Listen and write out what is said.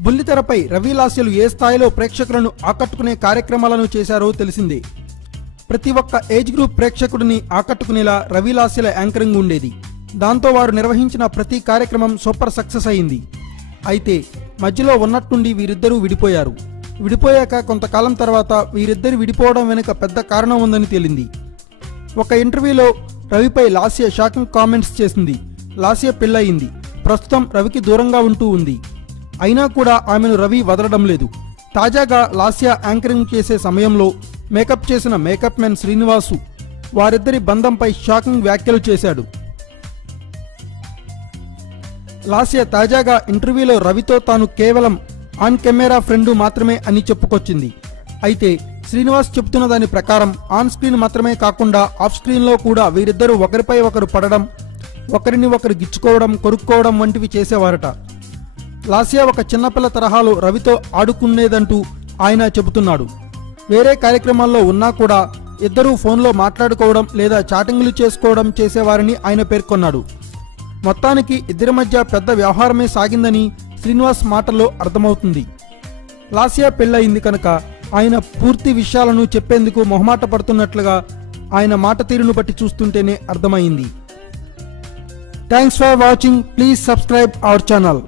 బుల్లితెరపై రవి లాస్యలు ఏ స్థాయిలో ప్రేక్షకులను ఆకట్టుకునే కార్యక్రమాలను చేశారో తెలిసిందే. ప్రతి ఒక్క ఏజ్ గ్రూప్ ప్రేక్షకుడిని ఆకట్టుకునేలా రవి లాస్యల యాంకరింగ్ ఉండేది. దాంతో వారు నిర్వహించిన ప్రతి కార్యక్రమం సూపర్ సక్సెస్ అయింది. అయితే మధ్యలో ఉన్నట్టుండి వీరిద్దరూ విడిపోయారు. విడిపోయాక కొంతకాలం తర్వాత వీరిద్దరు విడిపోవడం వెనుక పెద్ద కారణం ఉందని తేలింది. ఒక ఇంటర్వ్యూలో రవిపై లాస్య షాకింగ్ కామెంట్స్ చేసింది. లాస్య పెళ్ళయింది. ప్రస్తుతం రవికి దూరంగా ఉంటూ ఉంది. అయినా కూడా ఆమెను రవి వదలడం లేదు. తాజాగా లాస్య యాంకరింగ్ చేసే సమయంలో మేకప్ చేసిన మేకప్ మెన్ శ్రీనివాసు వారిద్దరి బంధంపై షాకింగ్ వ్యాఖ్యలు చేశాడు. లాస్య తాజాగా ఇంటర్వ్యూలో రవితో తాను కేవలం ఆన్ కెమెరా ఫ్రెండ్ మాత్రమే అని చెప్పుకొచ్చింది. అయితే శ్రీనివాస్ చెబుతున్న దాని ప్రకారం ఆన్ స్క్రీన్ మాత్రమే కాకుండా ఆఫ్ స్క్రీన్లో కూడా వీరిద్దరూ ఒకరిపై ఒకరు పడడం, ఒకరిని ఒకరు గిచ్చుకోవడం, కొరుక్కోవడం వంటివి చేసేవారట. లాస్య ఒక చిన్నపిల్ల తరహాలో రవితో ఆడుకునేదంటూ ఆయన చెబుతున్నాడు. వేరే కార్యక్రమాల్లో ఉన్నా కూడా ఇద్దరూ ఫోన్లో మాట్లాడుకోవడం లేదా చాటింగ్లు చేసుకోవడం చేసేవారని ఆయన పేర్కొన్నాడు. మొత్తానికి ఇద్దరి మధ్య పెద్ద వ్యవహారమే సాగిందని శ్రీనివాస్ మాటల్లో అర్థమవుతుంది. లాస్య పెళ్ళయింది కనుక ఆయన పూర్తి విషయాలను చెప్పేందుకు మొహమాట పడుతున్నట్లుగా ఆయన మాట తీరును బట్టి చూస్తుంటేనే అర్థమైంది. Thanks for watching. Please subscribe our channel.